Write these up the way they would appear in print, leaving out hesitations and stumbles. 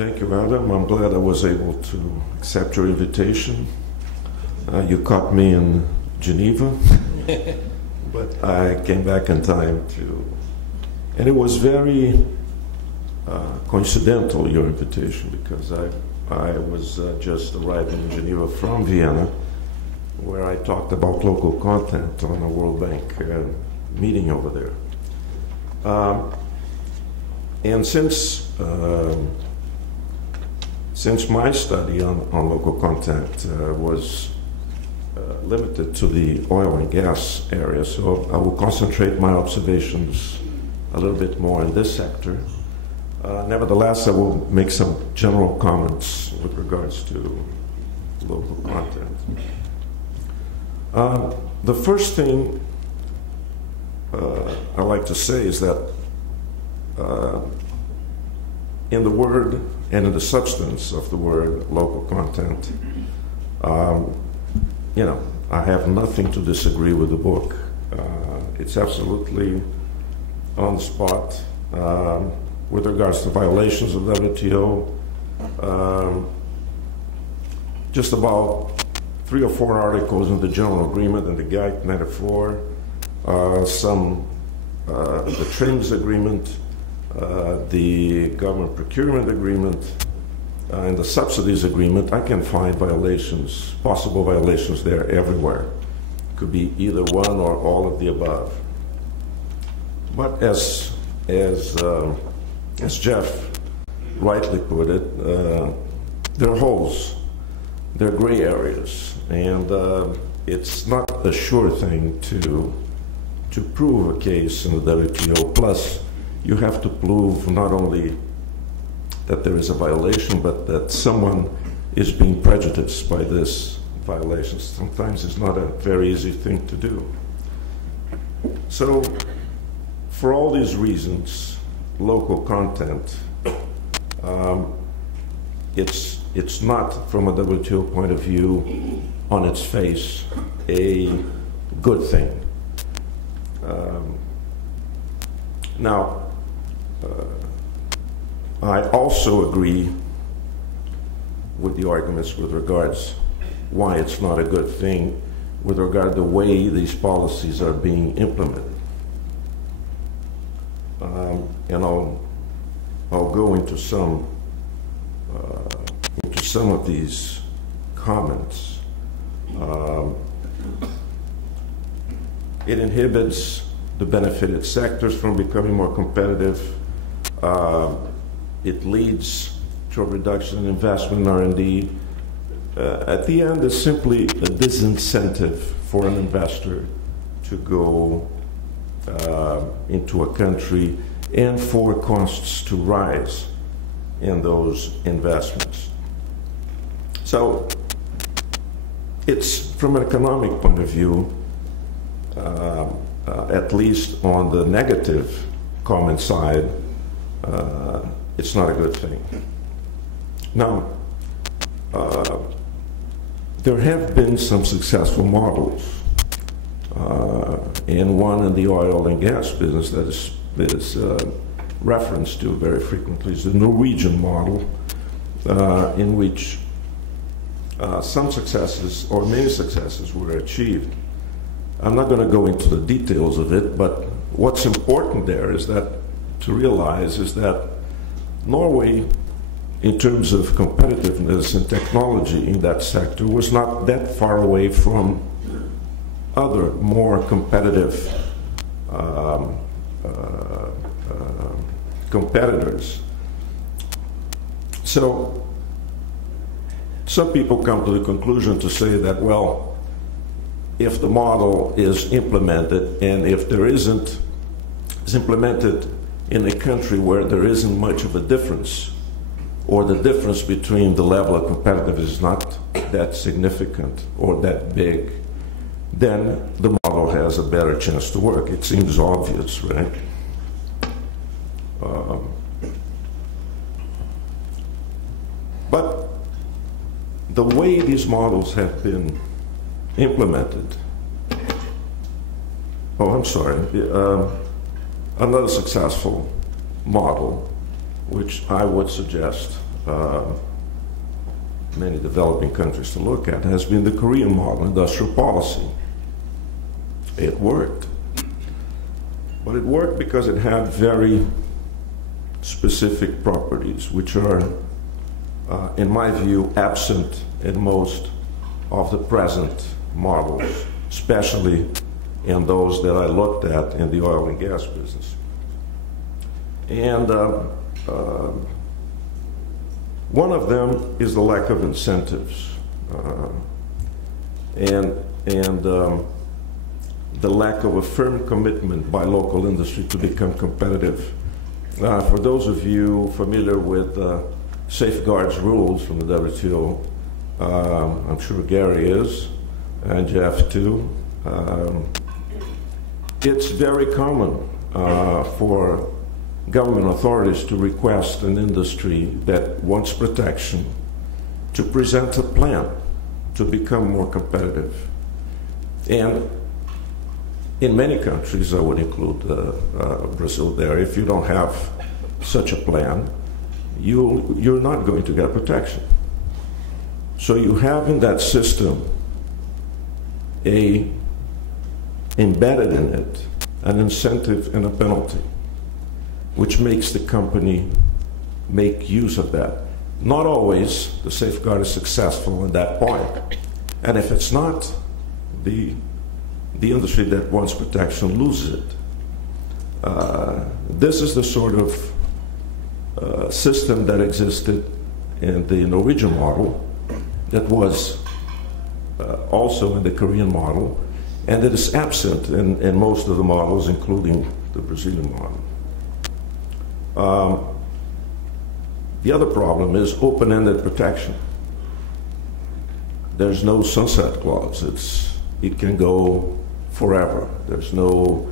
Thank you, Adam. I'm glad I was able to accept your invitation. You caught me in Geneva, but I came back in time to, and it was very coincidental, your invitation, because I was just arriving in Geneva from Vienna, where I talked about local content on a World Bank meeting over there. And since my study on local content was limited to the oil and gas area, so I will concentrate my observations a little bit more in this sector. Nevertheless, I will make some general comments with regards to local content. The first thing I like to say is that in the word and in the substance of the word local content, I have nothing to disagree with the book. It's absolutely on the spot with regards to violations of WTO. Just about 3 or 4 articles in the General Agreement and the GATT 94, the TRIMS Agreement, the Government Procurement Agreement, and the Subsidies Agreement. I can find violations, possible violations there everywhere. It could be either one or all of the above. But as Jeff rightly put it, there are holes, there are gray areas, and it's not a sure thing to prove a case in the WTO. Plus, you have to prove not only that there is a violation, but that someone is being prejudiced by this violation. Sometimes it's not a very easy thing to do. So, for all these reasons, local content, it's not, from a WTO point of view, on its face, a good thing. Now, I also agree with the arguments with regards why it's not a good thing with regard to the way these policies are being implemented. And I'll go into some of these comments. It inhibits the benefited sectors from becoming more competitive. It leads to a reduction in investment in R&D. At the end, it's simply a disincentive for an investor to go into a country and for costs to rise in those investments. So it's, from an economic point of view, at least on the negative comment side, it's not a good thing. Now, there have been some successful models, and one in the oil and gas business that is referenced to very frequently is the Norwegian model, in which some successes, or many successes, were achieved. I'm not going to go into the details of it, but what's important there is that to realize is that Norway, in terms of competitiveness and technology in that sector, was not that far away from other more competitive competitors. So some people come to the conclusion to say that, well, if the model is implemented, and if there isn't, is implemented in a country where there isn't much of a difference, or the difference between the level of competitiveness is not that significant or that big, then the model has a better chance to work. It seems obvious, right? But the way these models have been implemented, another successful model, which I would suggest many developing countries to look at has been the Korean model, industrial policy. It worked. But it worked because it had very specific properties, which are, in my view, absent in most of the present models, especially in those that I looked at in the oil and gas business. And one of them is the lack of incentives and the lack of a firm commitment by local industry to become competitive. For those of you familiar with safeguards rules from the WTO, I'm sure Gary is, and Jeff too. It's very common for government authorities to request an industry that wants protection to present a plan to become more competitive. And in many countries, I would include Brazil there, if you don't have such a plan, you're not going to get protection. So you have in that system embedded in it an incentive and a penalty, which makes the company make use of that. Not always the safeguard is successful at that point. And if it's not, the industry that wants protection loses it. This is the sort of system that existed in the Norwegian model, that was also in the Korean model, and it is absent in most of the models, including the Brazilian model. The other problem is open-ended protection. There's no sunset clause. It can go forever. There's no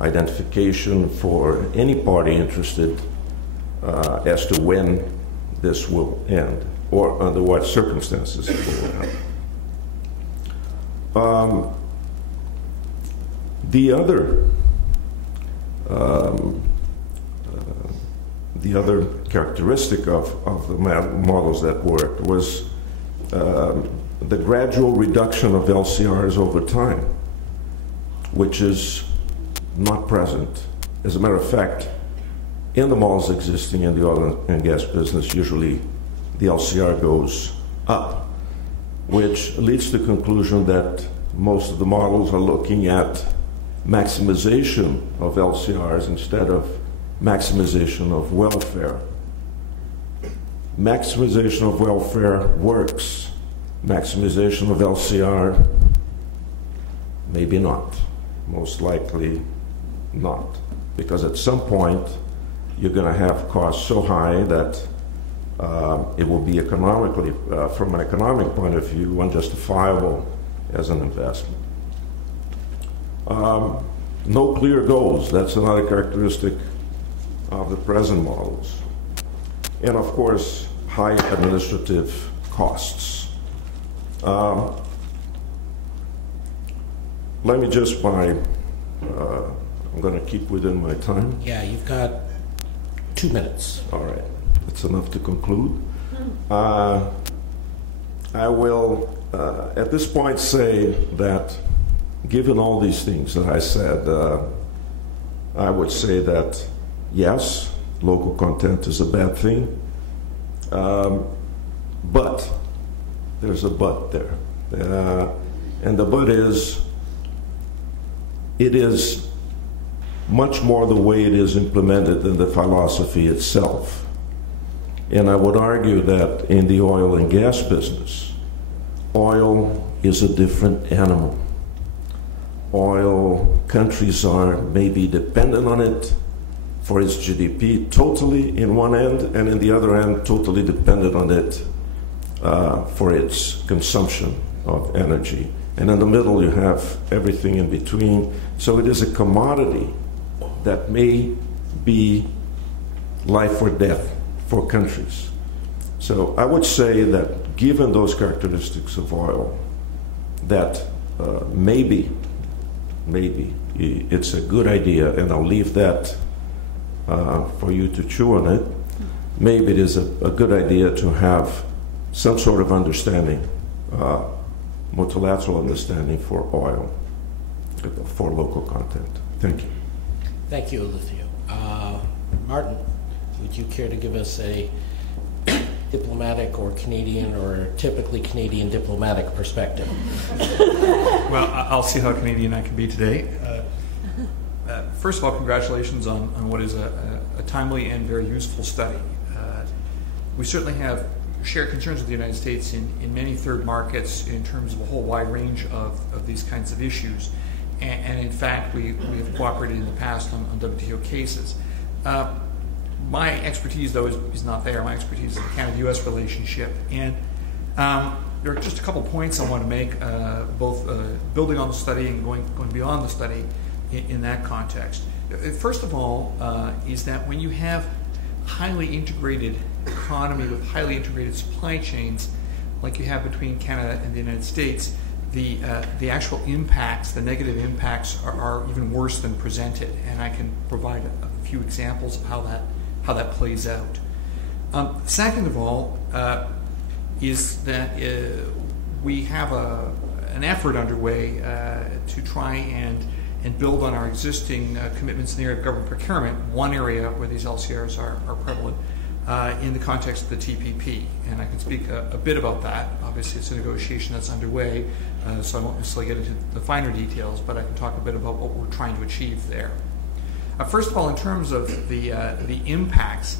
identification for any party interested as to when this will end or under what circumstances it will end. The other characteristic of the models that worked was the gradual reduction of LCRs over time, which is not present. As a matter of fact, in the models existing in the oil and gas business, usually the LCR goes up, which leads to the conclusion that most of the models are looking at maximization of LCRs instead of maximization of welfare. Maximization of welfare works. Maximization of LCR, maybe not. Most likely not. Because at some point, you're going to have costs so high that it will be economically, from an economic point of view, unjustifiable as an investment. No clear goals. That's another characteristic of the present models. And of course, high administrative costs. Let me just I'm going to keep within my time. Yeah, you've got 2 minutes. All right. That's enough to conclude. I will, at this point, say that given all these things that I said, I would say that, yes, local content is a bad thing, but there's a but there. And the but is, it is much more the way it is implemented than the philosophy itself. And I would argue that in the oil and gas business, oil is a different animal. Oil countries are maybe dependent on it for its GDP totally in one end, and in the other end totally dependent on it for its consumption of energy. And in the middle you have everything in between. So it is a commodity that may be life or death for countries. So I would say that given those characteristics of oil, that maybe it's a good idea, and I'll leave that for you to chew on it, maybe it is a good idea to have some sort of understanding, multilateral understanding for oil, for local content. Thank you. Thank you, Olivia. Martin, would you care to give us a diplomatic or Canadian or typically Canadian diplomatic perspective? Well, I'll see how Canadian I can be today. First of all, congratulations on what is a timely and very useful study. We certainly have shared concerns with the United States in many third markets in terms of a whole wide range of these kinds of issues. And in fact, we have cooperated in the past on WTO cases. My expertise, though, is not there. My expertise is the Canada-U.S. relationship. And there are just a couple points I want to make, both building on the study and going beyond the study in that context. First of all, is that when you have a highly integrated economy with highly integrated supply chains, like you have between Canada and the United States, the actual impacts, the negative impacts, are even worse than presented. And I can provide a few examples of how that plays out. Second of all, is that we have an effort underway to try and build on our existing commitments in the area of government procurement, one area where these LCRs are prevalent, in the context of the TPP. And I can speak a bit about that. Obviously, it's a negotiation that's underway, so I won't necessarily get into the finer details, but I can talk a bit about what we're trying to achieve there. First of all, in terms of the impacts,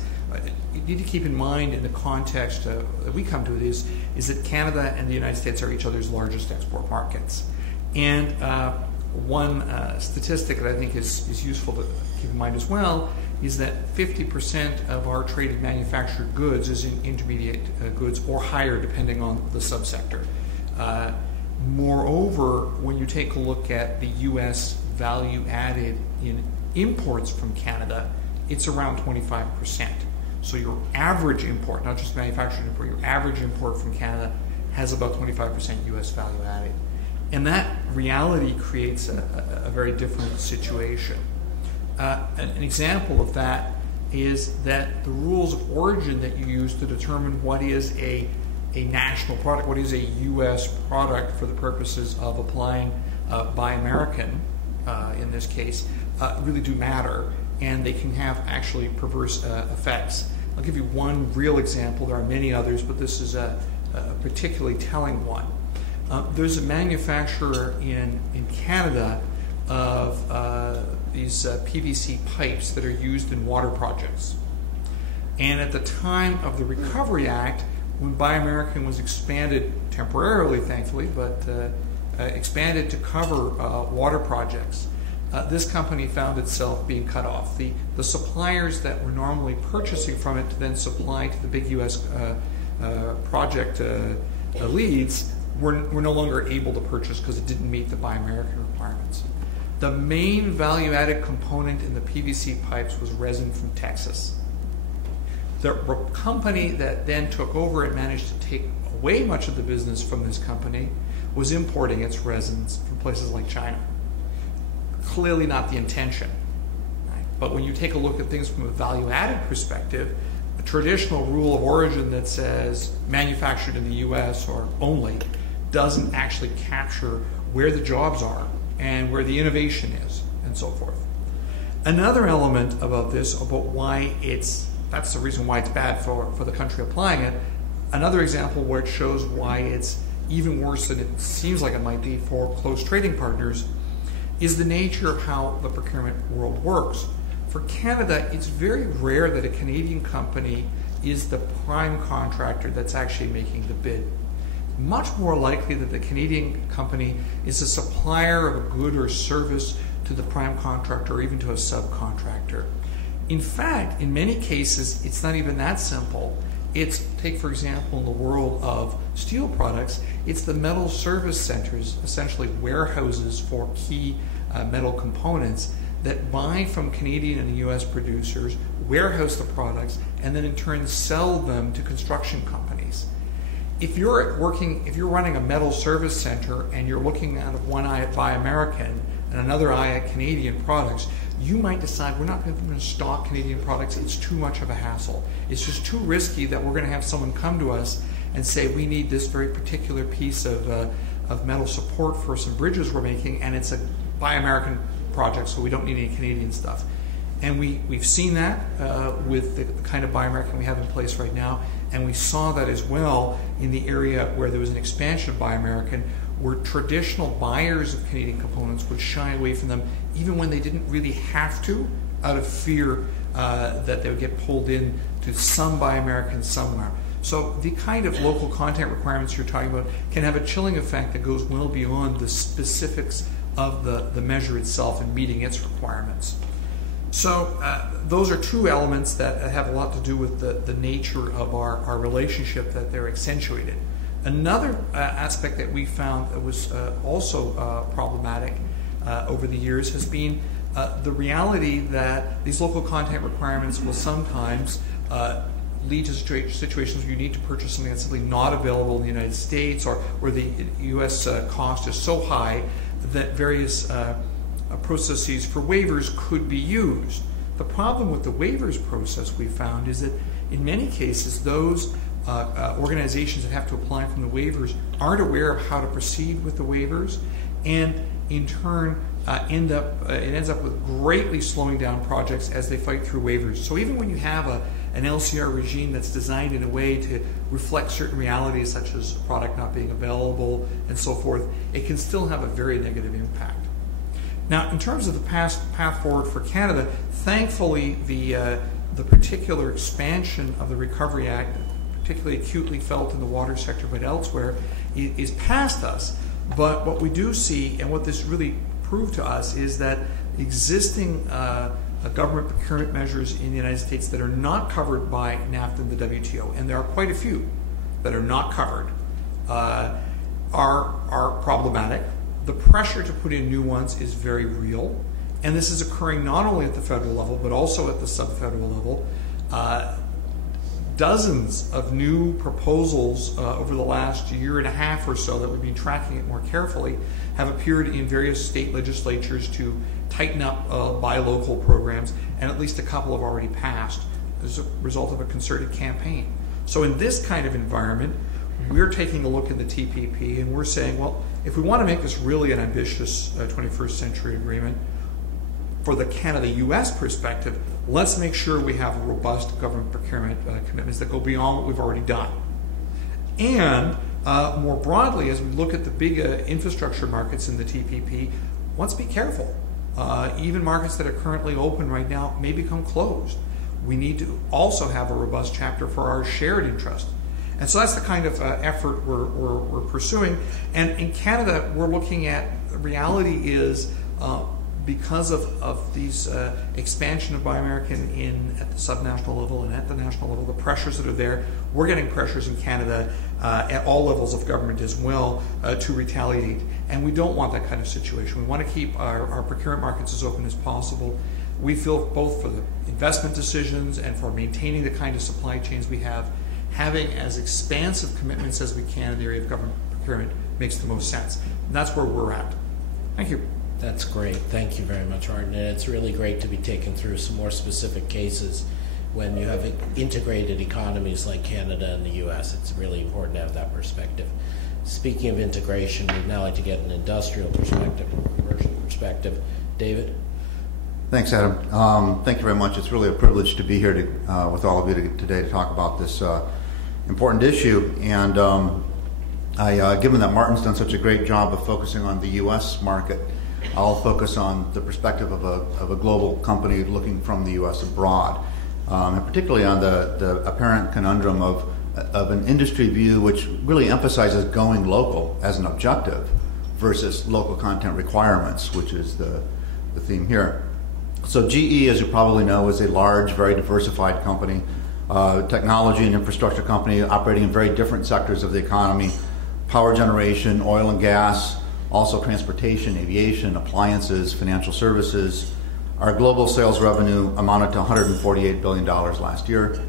you need to keep in mind in the context that we come to it is that Canada and the United States are each other's largest export markets. And one statistic that I think is useful to keep in mind as well is that 50% of our traded manufactured goods is in intermediate goods or higher, depending on the subsector. Moreover, when you take a look at the U.S. value added in imports from Canada, it's around 25%. So your average import, not just manufactured import, your average import from Canada has about 25% U.S. value added. And that reality creates a very different situation. An example of that is that the rules of origin that you use to determine what is a national product, what is a U.S. product for the purposes of applying Buy American, in this case, really do matter, and they can have actually perverse effects. I'll give you one real example. There are many others, but this is a particularly telling one. There's a manufacturer in Canada of these PVC pipes that are used in water projects. And at the time of the Recovery Act, when Buy American was expanded temporarily, thankfully, but expanded to cover water projects, this company found itself being cut off. The suppliers that were normally purchasing from it to then supply to the big U.S. project leads were no longer able to purchase because it didn't meet the Buy American requirements. The main value-added component in the PVC pipes was resin from Texas. The company that then took over and managed to take away much of the business from this company was importing its resins from places like China. Clearly not the intention. Right? But when you take a look at things from a value-added perspective, a traditional rule of origin that says manufactured in the U.S. or only doesn't actually capture where the jobs are and where the innovation is, and so forth. Another element about this, about why that's the reason why it's bad for the country applying it, another example where it shows why it's even worse than it seems like it might be for close trading partners, is the nature of how the procurement world works. For Canada, it's very rare that a Canadian company is the prime contractor that's actually making the bid. Much more likely that the Canadian company is a supplier of a good or service to the prime contractor or even to a subcontractor. In fact, in many cases, it's not even that simple. Take for example, in the world of steel products, it's the metal service centers, essentially warehouses for key metal components that buy from Canadian and US producers, warehouse the products, and then in turn sell them to construction companies. If you're running a metal service center and you're looking at one eye at Buy American and another eye at Canadian products, you might decide we're not going to stock Canadian products. It's too much of a hassle. It's just too risky that we're going to have someone come to us and say we need this very particular piece of metal support for some bridges we're making, and it's a Buy American project, so we don't need any Canadian stuff. And we've seen that with the kind of Buy American we have in place right now, and we saw that as well in the area where there was an expansion of Buy American, where traditional buyers of Canadian components would shy away from them even when they didn't really have to, out of fear that they would get pulled in to some Buy American somewhere. So the kind of local content requirements you're talking about can have a chilling effect that goes well beyond the specifics of the measure itself and meeting its requirements. So those are two elements that have a lot to do with the nature of our relationship, that they're accentuated. Another aspect that we found that was also problematic over the years has been the reality that these local content requirements will sometimes lead to situations where you need to purchase something that's simply not available in the United States, or where the U.S. cost is so high that various processes for waivers could be used. The problem with the waivers process we found is that in many cases those organizations that have to apply from the waivers aren't aware of how to proceed with the waivers, and in turn it ends up with greatly slowing down projects as they fight through waivers. So even when you have an LCR regime that's designed in a way to reflect certain realities, such as a product not being available and so forth, it can still have a very negative impact. Now, in terms of the path forward for Canada, thankfully the particular expansion of the Recovery Act, particularly acutely felt in the water sector but elsewhere, is past us. But what we do see, and what this really proved to us, is that existing government procurement measures in the United States that are not covered by NAFTA and the WTO, and there are quite a few that are not covered, are problematic. The pressure to put in new ones is very real, and this is occurring not only at the federal level but also at the sub-federal level. Dozens of new proposals over the last year and a half or so that we've been tracking it more carefully have appeared in various state legislatures to tighten up buy local programs, and at least a couple have already passed as a result of a concerted campaign. So in this kind of environment, we're taking a look at the TPP and we're saying, well, if we want to make this really an ambitious 21st century agreement, for the Canada-US perspective, let's make sure we have robust government procurement commitments that go beyond what we've already done. And more broadly, as we look at the big infrastructure markets in the TPP, let's be careful. Even markets that are currently open right now may become closed. We need to also have a robust chapter for our shared interest. And so that's the kind of effort we're pursuing. And in Canada, we're looking at, the reality is, because of these expansion of Buy American at the subnational level and at the national level, the pressures that are there, we're getting pressures in Canada at all levels of government as well to retaliate. And we don't want that kind of situation. We want to keep our procurement markets as open as possible. We feel both for the investment decisions and for maintaining the kind of supply chains we have, having as expansive commitments as we can in the area of government procurement makes the most sense. And that's where we're at. Thank you. That's great. Thank you very much, Martin. And it's really great to be taken through some more specific cases when you have integrated economies like Canada and the U.S. It's really important to have that perspective. Speaking of integration, we'd now like to get an industrial perspective, a commercial perspective. David? Thanks, Adam. Thank you very much. It's really a privilege to be here with all of you today to talk about this important issue. And given that Martin's done such a great job of focusing on the U.S. market, I'll focus on the perspective of a global company looking from the U.S. abroad, and particularly on the apparent conundrum of an industry view which really emphasizes going local as an objective versus local content requirements, which is the theme here. So GE, as you probably know, is a large, very diversified company, technology and infrastructure company operating in very different sectors of the economy: power generation, oil and gas, also transportation, aviation, appliances, financial services. Our global sales revenue amounted to $148 billion last year.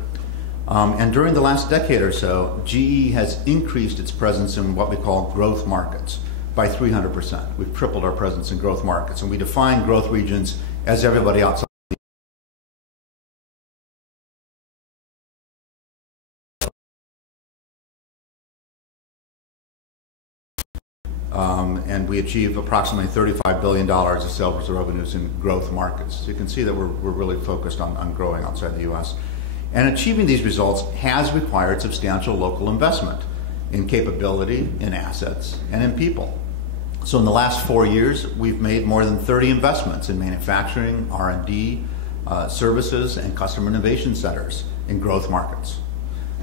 And during the last decade or so, GE has increased its presence in what we call growth markets by 300%. We've tripled our presence in growth markets, and we define growth regions as everybody outside. And we achieve approximately $35 billion of sales revenues in growth markets. So you can see that we're really focused on growing outside the U.S. And achieving these results has required substantial local investment in capability, in assets, and in people. So in the last 4 years, we've made more than 30 investments in manufacturing, R&D, services, and customer innovation centers in growth markets.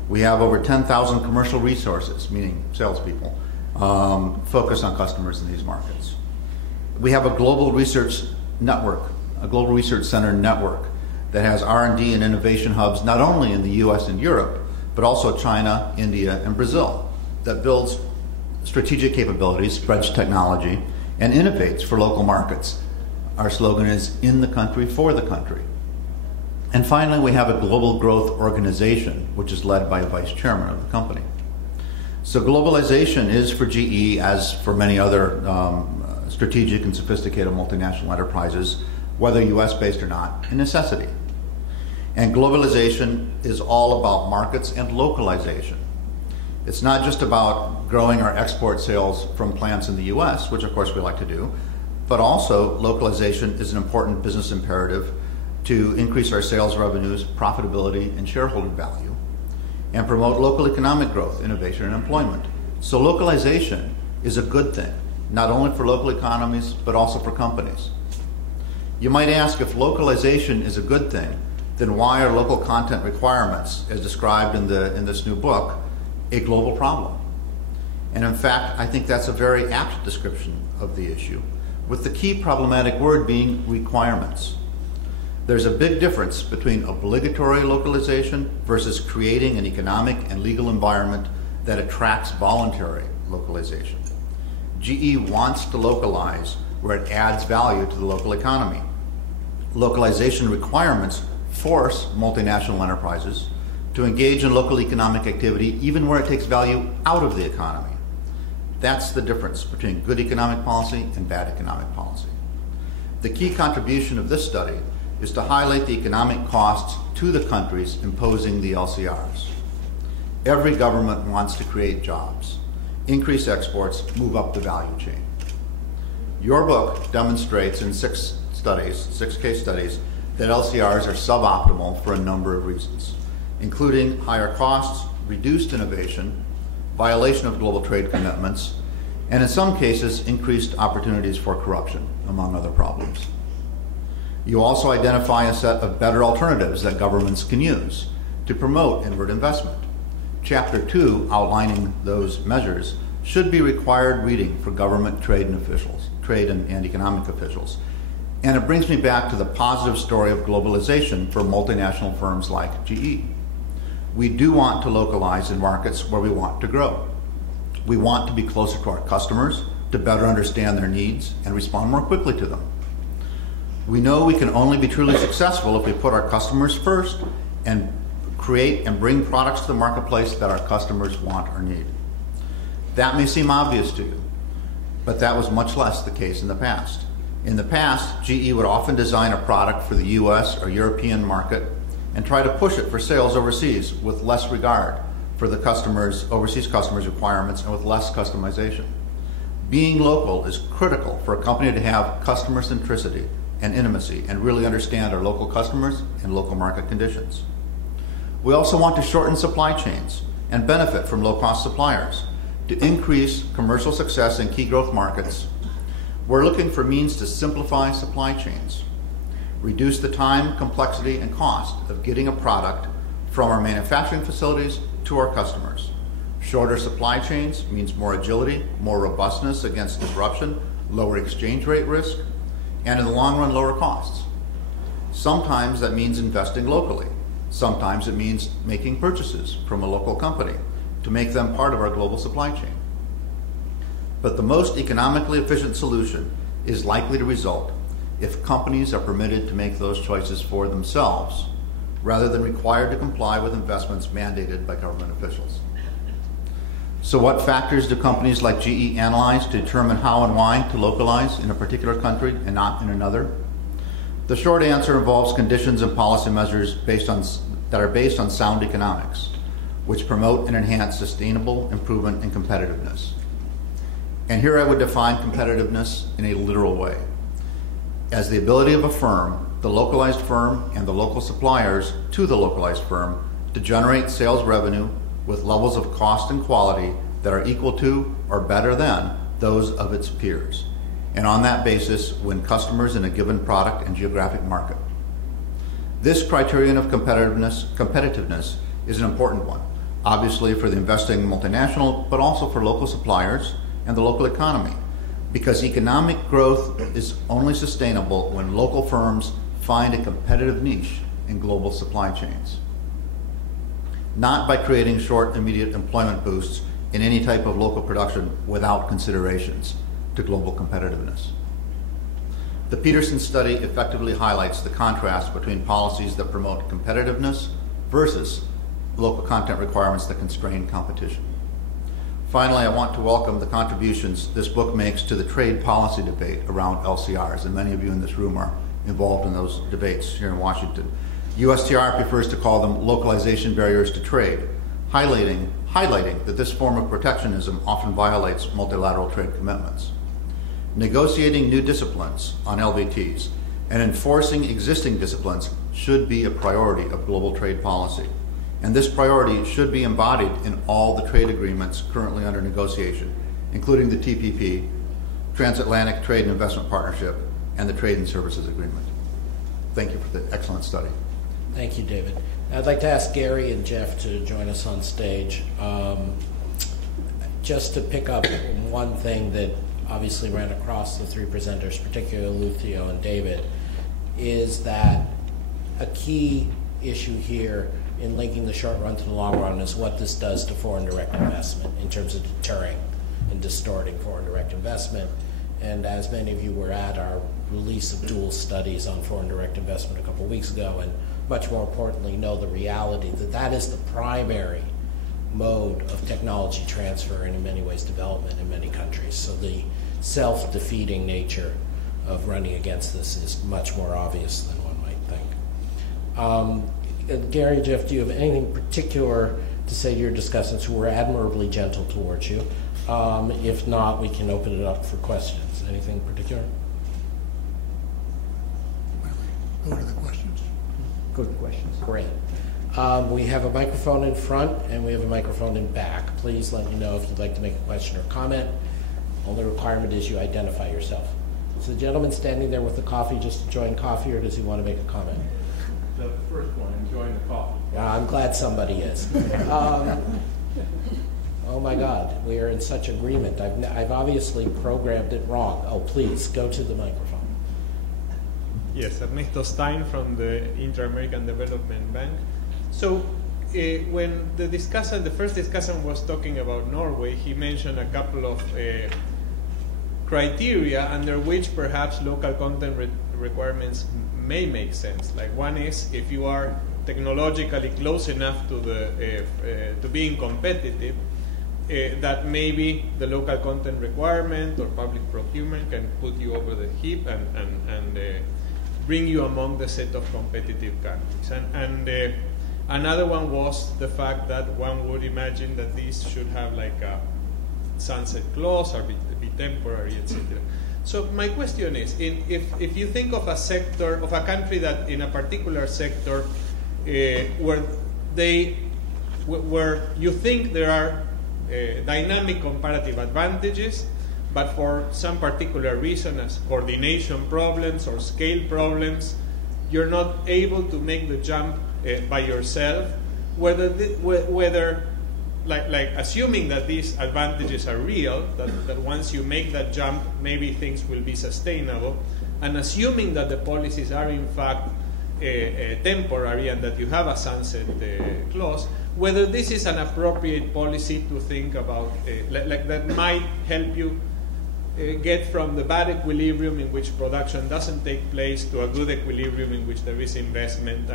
We have over 10,000 commercial resources, meaning salespeople, focused on customers in these markets. We have a global research network, a global research center network that has R&D and innovation hubs not only in the US and Europe, but also China, India, and Brazil, that builds strategic capabilities, spreads technology, and innovates for local markets. Our slogan is, in the country, for the country. And finally, we have a global growth organization, which is led by a vice chairman of the company. So globalization is for GE, as for many other strategic and sophisticated multinational enterprises, whether US-based or not, a necessity. And globalization is all about markets and localization. It's not just about growing our export sales from plants in the US, which of course we like to do, but also localization is an important business imperative to increase our sales revenues, profitability, and shareholder value, and promote local economic growth, innovation, and employment. So localization is a good thing, not only for local economies, but also for companies. You might ask, if localization is a good thing, then why are local content requirements, as described in this new book, a global problem? And in fact, I think that's a very apt description of the issue, with the key problematic word being requirements. There's a big difference between obligatory localization versus creating an economic and legal environment that attracts voluntary localization. GE wants to localize where it adds value to the local economy. Localization requirements force multinational enterprises to engage in local economic activity even where it takes value out of the economy. That's the difference between good economic policy and bad economic policy. The key contribution of this study is to highlight the economic costs to the countries imposing the LCRs. Every government wants to create jobs, increase exports, move up the value chain. Your book demonstrates in 6 case studies, that LCRs are suboptimal for a number of reasons, including higher costs, reduced innovation, violation of global trade commitments, and in some cases, increased opportunities for corruption, among other problems. You also identify a set of better alternatives that governments can use to promote inward investment. Chapter 2, outlining those measures, should be required reading for government, trade and economic officials. And it brings me back to the positive story of globalization for multinational firms like GE. We do want to localize in markets where we want to grow. We want to be closer to our customers, to better understand their needs and respond more quickly to them. We know we can only be truly successful if we put our customers first and create and bring products to the marketplace that our customers want or need. That may seem obvious to you, but that was much less the case in the past. In the past, GE would often design a product for the US or European market and try to push it for sales overseas with less regard for the overseas customers' requirements and with less customization. Being local is critical for a company to have customer centricity and intimacy and really understand our local customers and local market conditions. We also want to shorten supply chains and benefit from low-cost suppliers. To increase commercial success in key growth markets, we're looking for means to simplify supply chains, reduce the time, complexity, and cost of getting a product from our manufacturing facilities to our customers. Shorter supply chains means more agility, more robustness against disruption, lower exchange rate risk, and in the long run, lower costs. Sometimes that means investing locally. Sometimes it means making purchases from a local company to make them part of our global supply chain. But the most economically efficient solution is likely to result if companies are permitted to make those choices for themselves, rather than required to comply with investments mandated by government officials. So what factors do companies like GE analyze to determine how and why to localize in a particular country and not in another? The short answer involves conditions and policy measures that are based on sound economics, which promote and enhance sustainable improvement and competitiveness. And here I would define competitiveness in a literal way as the ability of a firm, the localized firm, and the local suppliers to the localized firm to generate sales revenue with levels of cost and quality that are equal to or better than those of its peers, and on that basis win customers in a given product and geographic market. This criterion of competitiveness is an important one, obviously for the investing multinational, but also for local suppliers and the local economy, because economic growth is only sustainable when local firms find a competitive niche in global supply chains, not by creating short, immediate employment boosts in any type of local production without considerations to global competitiveness. The Peterson study effectively highlights the contrast between policies that promote competitiveness versus local content requirements that constrain competition. Finally, I want to welcome the contributions this book makes to the trade policy debate around LCRs, and many of you in this room are involved in those debates here in Washington. USTR prefers to call them localization barriers to trade, highlighting that this form of protectionism often violates multilateral trade commitments. Negotiating new disciplines on LVTs and enforcing existing disciplines should be a priority of global trade policy. And this priority should be embodied in all the trade agreements currently under negotiation, including the TPP, Transatlantic Trade and Investment Partnership, and the Trade and Services Agreement. Thank you for the excellent study. Thank you, David. I'd like to ask Gary and Jeff to join us on stage. Just to pick up one thing that obviously ran across the three presenters, particularly Lucio and David, is that a key issue here in linking the short run to the long run is what this does to foreign direct investment in terms of deterring and distorting foreign direct investment. And as many of you were at our release of dual studies on foreign direct investment a couple of weeks ago, and much more importantly know the reality that that is the primary mode of technology transfer and in many ways development in many countries. So the self-defeating nature of running against this is much more obvious than one might think. Gary, Jeff, do you have anything particular to say to your discussants who were admirably gentle towards you? If not, we can open it up for questions. Anything particular? Go to the questions. Go to the questions. Great. We have a microphone in front and we have a microphone in back. Please let me know if you'd like to make a question or comment. Only requirement is you identify yourself. Is the gentleman standing there with the coffee just enjoying coffee, or does he want to make a comment? The first one, enjoying the coffee. I'm glad somebody is. Oh my God, we are in such agreement. I've obviously programmed it wrong. Oh, please, go to the microphone. Yes, Ernesto Stein from the Inter-American Development Bank. So when the first discussant was talking about Norway, he mentioned a couple of criteria under which perhaps local content requirements may make sense. Like one is if you are technologically close enough to to being competitive, that maybe the local content requirement or public procurement can put you over the hip and bring you among the set of competitive countries. And another one was the fact that one would imagine that these should have like a sunset clause or be temporary, etc. So my question is, if you think of a sector, of a country that in a particular sector where you think there are dynamic comparative advantages, but for some particular reason, as coordination problems or scale problems, you're not able to make the jump by yourself, whether like assuming that these advantages are real, that once you make that jump, maybe things will be sustainable, and assuming that the policies are in fact temporary and that you have a sunset clause, whether this is an appropriate policy to think about, like that might help you get from the bad equilibrium in which production doesn't take place to a good equilibrium in which there is investment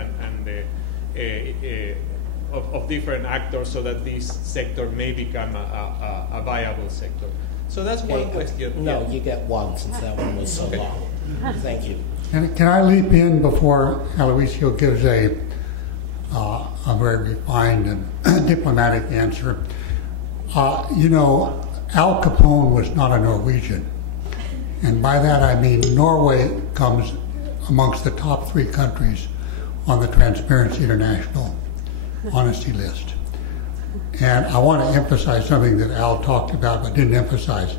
of different actors, so that this sector may become a viable sector. So that's one question. No, you get one since that one was so long. Thank you. And can I leap in before Aloysius gives a very refined and diplomatic answer? You know, Al Capone was not a Norwegian. And by that I mean Norway comes amongst the top 3 countries on the Transparency International honesty list. And I want to emphasize something that Al talked about but didn't emphasize.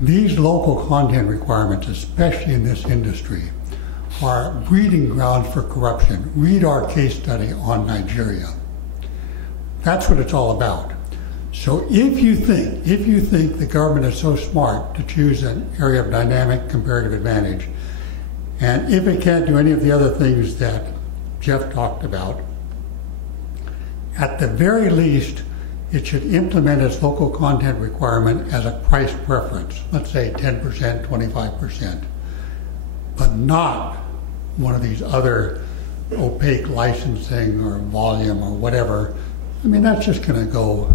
These local content requirements, especially in this industry, are breeding grounds for corruption. Read our case study on Nigeria. That's what it's all about. So if you think the government is so smart to choose an area of dynamic comparative advantage, and if it can't do any of the other things that Jeff talked about, at the very least, it should implement its local content requirement as a price preference, let's say 10%, 25%, but not one of these other opaque licensing or volume or whatever. I mean, that's just going to go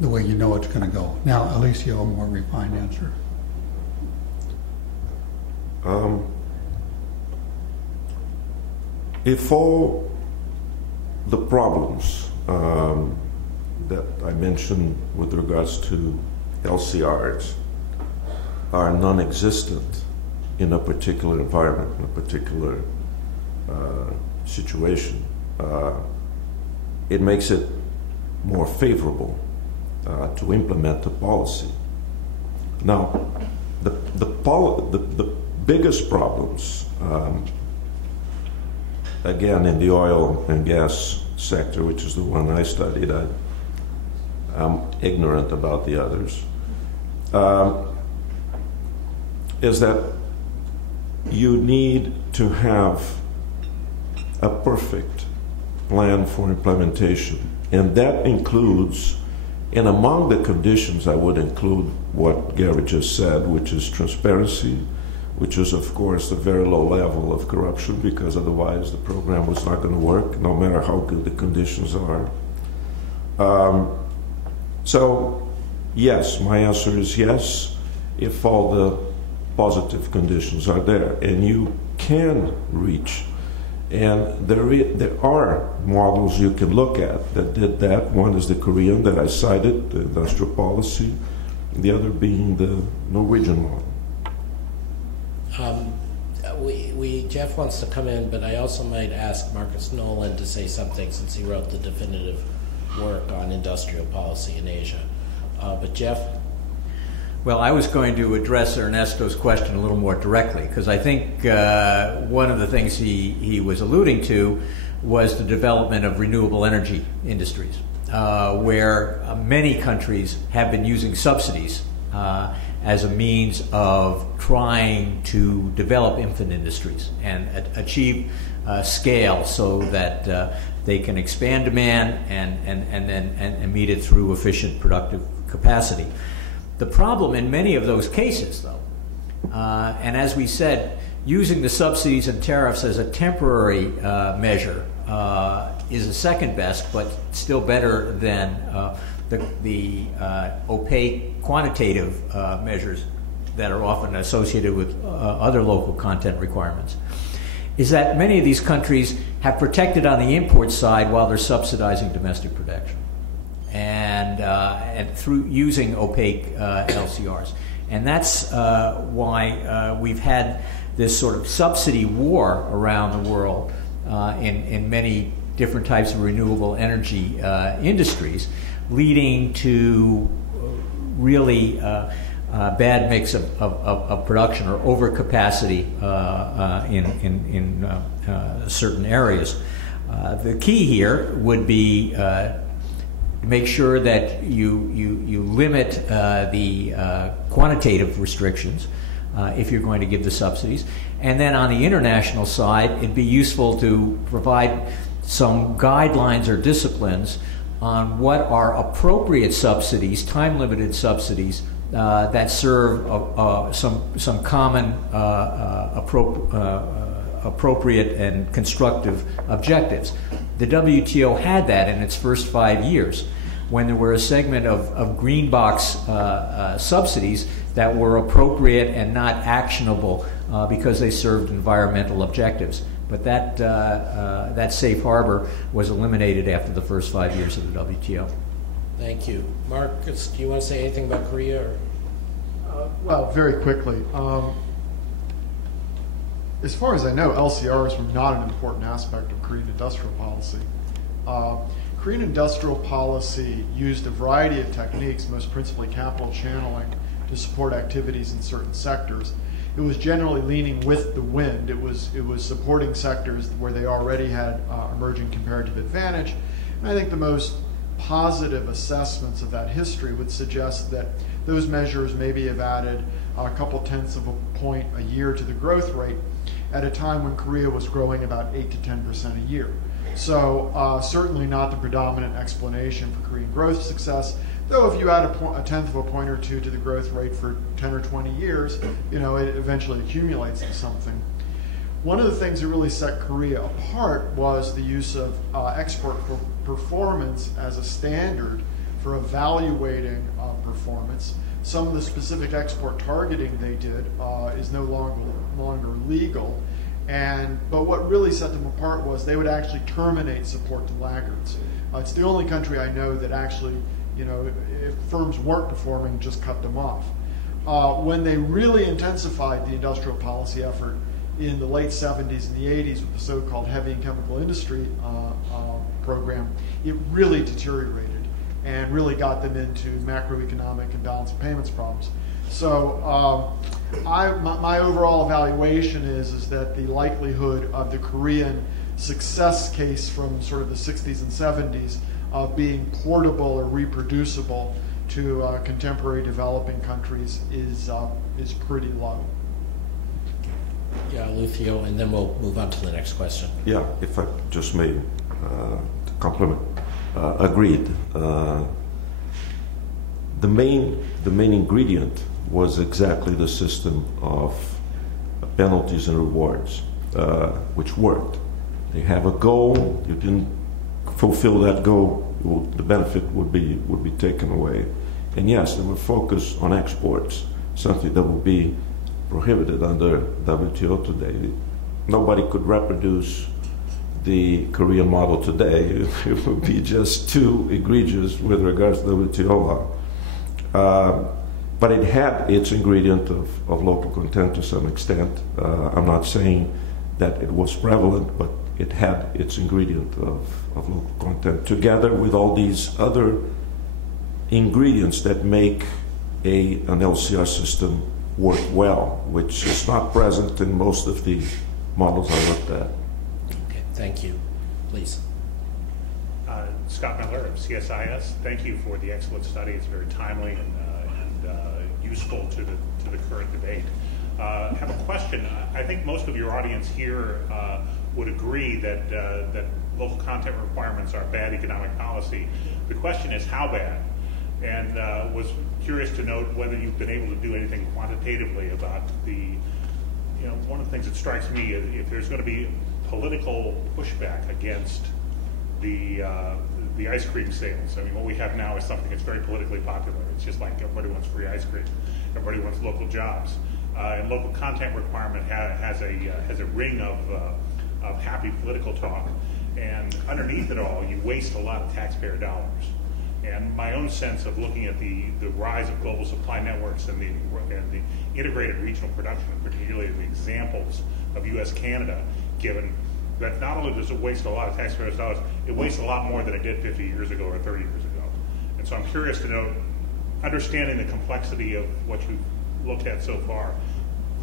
the way you know it's going to go. Now, Alicia, a more refined answer. If all the problems that I mentioned with regards to LCRs are non-existent in a particular environment, in a particular situation, it makes it more favorable to implement the policy. Now, the biggest problems, again, in the oil and gas sector, which is the one I studied, I'm ignorant about the others, is that you need to have a perfect plan for implementation. And that includes, and among the conditions I would include what Gary just said, which is transparency, which is of course a very low level of corruption, because otherwise the program was not going to work, no matter how good the conditions are. So yes, my answer is yes, if all the positive conditions are there, and you can reach. And there are models you can look at that did that. One is the Korean that I cited, the industrial policy, the other being the Norwegian model. Jeff wants to come in, but I also might ask Marcus Nolan to say something, since he wrote the definitive work on industrial policy in Asia. But Jeff? Well, I was going to address Ernesto's question a little more directly, because I think one of the things he was alluding to was the development of renewable energy industries, where many countries have been using subsidies as a means of trying to develop infant industries and achieve scale so that they can expand demand and meet it through efficient productive capacity. The problem in many of those cases, though, and as we said, using the subsidies and tariffs as a temporary measure is a second best, but still better than the opaque quantitative measures that are often associated with other local content requirements, is that many of these countries have protected on the import side while they're subsidizing domestic production. And through using opaque LCRs. And that's why we've had this sort of subsidy war around the world in many different types of renewable energy industries, leading to really bad mix of production or overcapacity in certain areas. The key here would be make sure that you limit the quantitative restrictions if you're going to give the subsidies. And then on the international side, it'd be useful to provide some guidelines or disciplines on what are appropriate subsidies, time-limited subsidies, that serve some common appropriate and constructive objectives. The WTO had that in its first 5 years, when there were a segment of green box subsidies that were appropriate and not actionable because they served environmental objectives. But that safe harbor was eliminated after the first 5 years of the WTO. Thank you. Marcus, do you want to say anything about Korea? Or? Well, very quickly. As far as I know, LCRs were not an important aspect of Korean industrial policy. Korean industrial policy used a variety of techniques, most principally capital channeling, to support activities in certain sectors. It was generally leaning with the wind. It was supporting sectors where they already had emerging comparative advantage. And I think the most positive assessments of that history would suggest that those measures maybe have added a couple tenths of a point a year to the growth rate at a time when Korea was growing about 8 to 10% a year. So certainly not the predominant explanation for Korean growth success, though if you add a tenth of a point or two to the growth rate for 10 or 20 years, you know, it eventually accumulates to something. One of the things that really set Korea apart was the use of export performance as a standard for evaluating performance. Some of the specific export targeting they did is no longer legal. But what really set them apart was they would actually terminate support to laggards. It's the only country I know that actually, you know, if firms weren't performing, just cut them off. When they really intensified the industrial policy effort in the late 70s and the 80s with the so-called heavy and chemical industry program, it really deteriorated and really got them into macroeconomic and balance of payments problems. So my overall evaluation is that the likelihood of the Korean success case from sort of the 60s and 70s of being portable or reproducible to contemporary developing countries is pretty low. Yeah, Lucio, and then we'll move on to the next question. Yeah, if I just may compliment. Agreed. The main ingredient was exactly the system of penalties and rewards, which worked. They have a goal. You didn't fulfill that goal, the benefit would be taken away. And yes, they were focused on exports, something that would be prohibited under WTO today. Nobody could reproduce the Korean model today. It would be just too egregious with regards to WTO law. But it had its ingredient of local content to some extent. I'm not saying that it was prevalent, but it had its ingredient of local content, together with all these other ingredients that make an LCR system work well, which is not present in most of the models I looked at. Okay, thank you. Please. Scott Miller of CSIS. Thank you for the excellent study. It's very timely and useful to the current debate. I have a question. I think most of your audience here would agree that local content requirements are bad economic policy. The question is how bad, and was curious to note whether you've been able to do anything quantitatively about one of the things that strikes me is if there's going to be political pushback against the ice cream sales. I mean, what we have now is something that's very politically popular. It's just like everybody wants free ice cream, everybody wants local jobs, and local content requirement has a ring of happy political talk, and underneath it all, you waste a lot of taxpayer dollars. And my own sense of looking at the rise of global supply networks and the integrated regional production, particularly the examples of U.S.-Canada, given that not only does it waste a lot of taxpayers' dollars, it wastes a lot more than it did 50 years ago or 30 years ago. And so I'm curious to know, understanding the complexity of what you've looked at so far,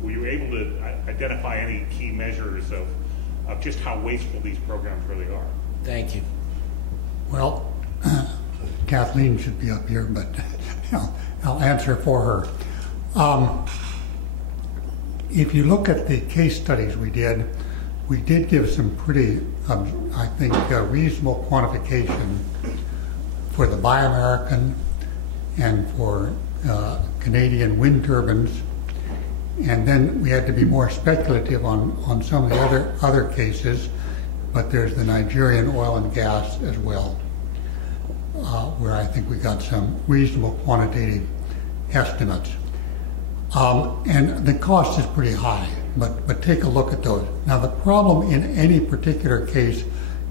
were you able to identify any key measures of just how wasteful these programs really are? Thank you. Well, Kathleen should be up here, but I'll answer for her. If you look at the case studies we did give some pretty, I think, reasonable quantification for the Buy American and for Canadian wind turbines. And then we had to be more speculative on some of the other cases, but there's the Nigerian oil and gas as well, where I think we got some reasonable quantitative estimates. And the cost is pretty high. but take a look at those. Now, the problem in any particular case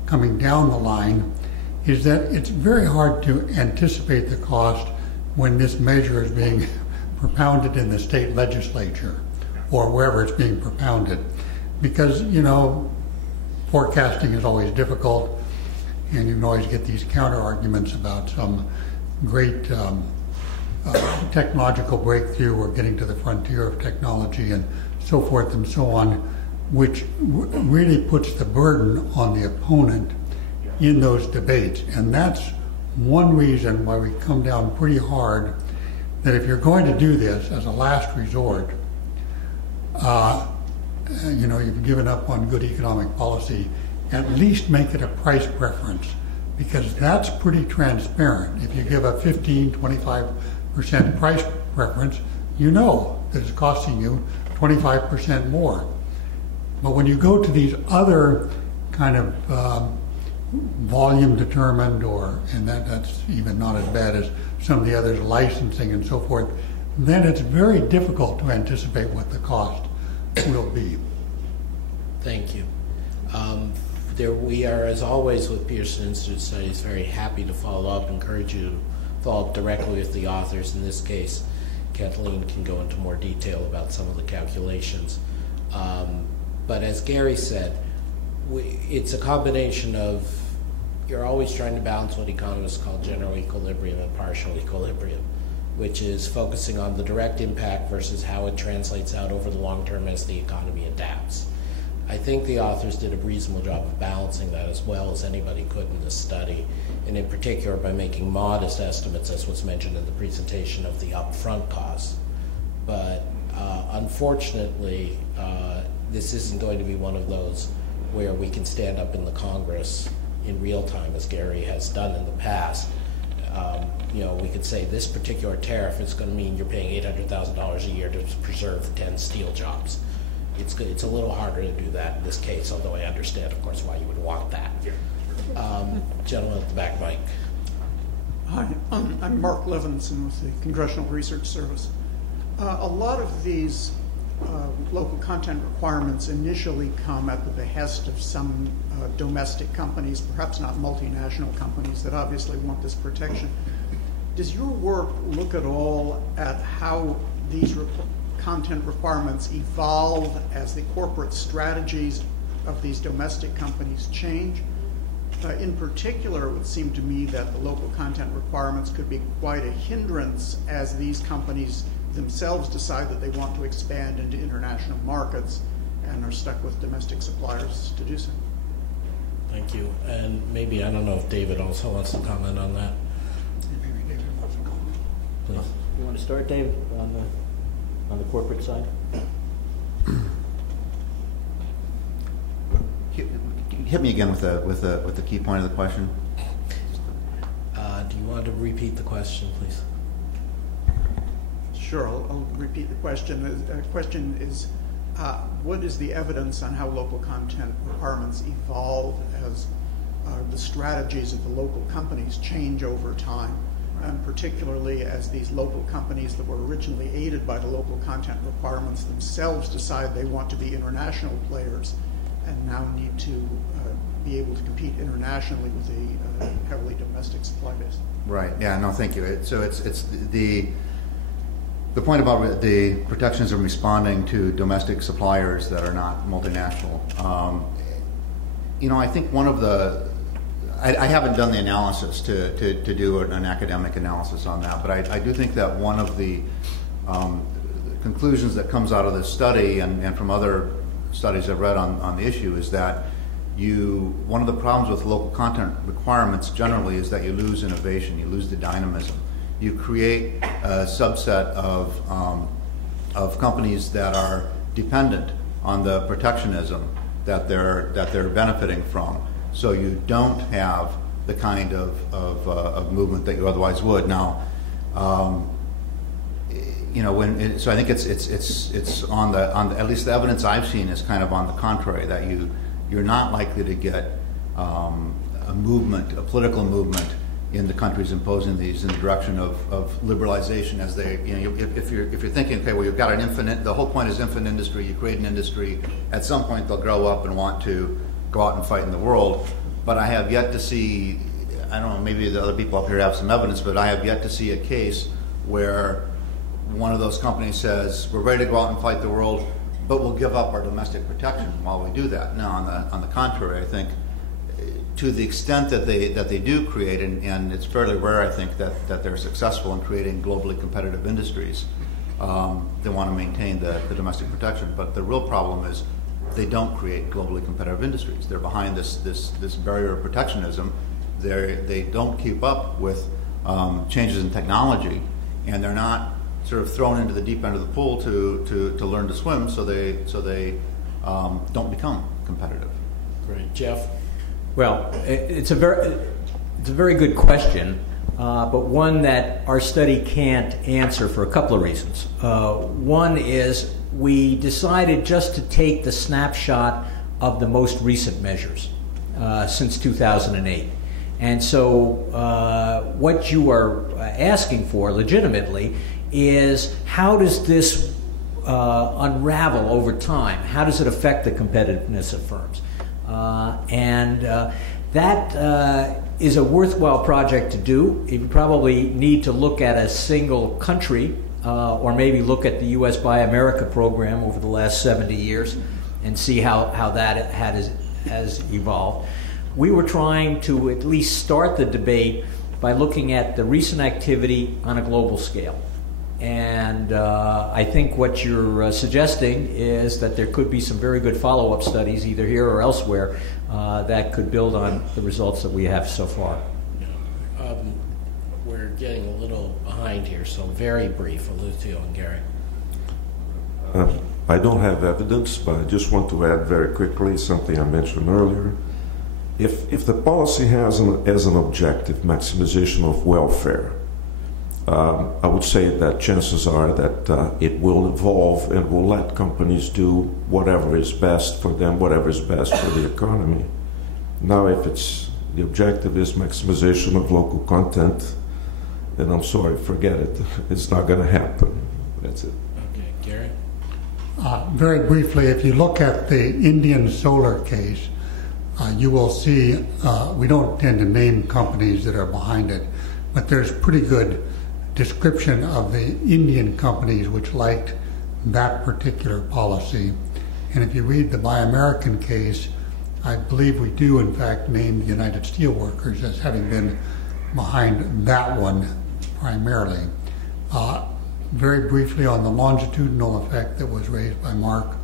coming down the line is that it's very hard to anticipate the cost when this measure is being propounded in the state legislature or wherever it's being propounded. Because, you know, forecasting is always difficult, and you can always get these counter arguments about some great technological breakthrough or getting to the frontier of technology and so forth and so on, which really puts the burden on the opponent in those debates. And that's one reason why we come down pretty hard that if you're going to do this as a last resort, you know, you've given up on good economic policy, at least make it a price preference, because that's pretty transparent. If you give a 15, 25% price preference, you know that it's costing you 25% more. But when you go to these other kind of volume determined, and that's even not as bad as some of the others, licensing and so forth, then it's very difficult to anticipate what the cost will be. Thank you. We are, as always with Peterson Institute Studies, very happy to follow up, encourage you to follow up directly with the authors. In this case, Kathleen can go into more detail about some of the calculations. But as Gary said, it's a combination of, you're always trying to balance what economists call general equilibrium and partial equilibrium, which is focusing on the direct impact versus how it translates out over the long term as the economy adapts. I think the authors did a reasonable job of balancing that as well as anybody could in this study, and in particular by making modest estimates, as was mentioned in the presentation, of the upfront costs. But unfortunately, this isn't going to be one of those where we can stand up in the Congress in real time, as Gary has done in the past. You know, we could say this particular tariff is going to mean you're paying $800,000 a year to preserve 10 steel jobs. It's a little harder to do that in this case, although I understand, of course, why you would want that. Gentleman at the back, Mike. Hi, I'm Mark Levinson with the Congressional Research Service. A lot of these local content requirements initially come at the behest of some domestic companies, perhaps not multinational companies, that obviously want this protection. Does your work look at all at how these content requirements evolve as the corporate strategies of these domestic companies change? In particular, it would seem to me that the local content requirements could be quite a hindrance as these companies themselves decide that they want to expand into international markets and are stuck with domestic suppliers to do so. Thank you. And maybe, I don't know if David also wants to comment on that. Maybe David wants to comment. Please. You want to start, Dave, on the corporate side? Hit me again with the key point of the question. Do you want to repeat the question, please? Sure, I'll repeat the question. The question is, what is the evidence on how local content requirements evolve as the strategies of the local companies change over time? And particularly as these local companies that were originally aided by the local content requirements themselves decide they want to be international players and now need to be able to compete internationally with a heavily domestic supply base. Right. Yeah. No. Thank you. So it's the point about the protections of responding to domestic suppliers that are not multinational. You know, I think one of the I haven't done the analysis to do an academic analysis on that, but I do think that one of the conclusions that comes out of this study and from other studies I've read on the issue is that one of the problems with local content requirements generally is that you lose innovation, you lose the dynamism. You create a subset of companies that are dependent on the protectionism that they're benefiting from. So you don't have the kind of movement that you otherwise would. Now, you know, so I think it's on the at least the evidence I've seen is kind of on the contrary, that you're not likely to get a movement, a political movement in the countries imposing these in the direction of liberalization. As they, if you're thinking, okay, well, you've got an infinite. The whole point is infinite industry. You create an industry. At some point, they'll grow up and want to go out and fight in the world. But I have yet to see. I don't know. Maybe the other people up here have some evidence, but I have yet to see a case where one of those companies says, we're ready to go out and fight the world, but we'll give up our domestic protection while we do that. No, on the contrary, I think to the extent that they do create, and it's fairly rare, I think, that they're successful in creating globally competitive industries, they want to maintain the domestic protection. But the real problem is they don't create globally competitive industries. They're behind this barrier of protectionism. They don't keep up with changes in technology, and they're not sort of thrown into the deep end of the pool to learn to swim, so they don't become competitive. Great, Jeff. Well, it's a very good question, but one that our study can't answer for a couple of reasons. One is we decided just to take the snapshot of the most recent measures since 2008. And so what you are asking for legitimately is how does this unravel over time? How does it affect the competitiveness of firms? That is a worthwhile project to do. You probably need to look at a single country or maybe look at the U.S. Buy America program over the last 70 years and see how that has evolved. We were trying to at least start the debate by looking at the recent activity on a global scale. And I think what you're suggesting is that there could be some very good follow-up studies, either here or elsewhere, that could build on the results that we have so far. We're getting a little behind here, so very brief, Lucio and Gary. I don't have evidence, but I just want to add very quickly something I mentioned earlier. If the policy has as an objective maximization of welfare, I would say that chances are that it will evolve and will let companies do whatever is best for them, whatever is best for the economy. Now, if the objective is maximization of local content, then I'm sorry, forget it. It's not going to happen. That's it. Okay, Gary? Very briefly, if you look at the Indian solar case, you will see we don't tend to name companies that are behind it, but there's pretty good description of the Indian companies which liked that particular policy. And if you read the Buy American case, I believe we do in fact name the United Steelworkers as having been behind that one primarily. Very briefly on the longitudinal effect that was raised by Mark,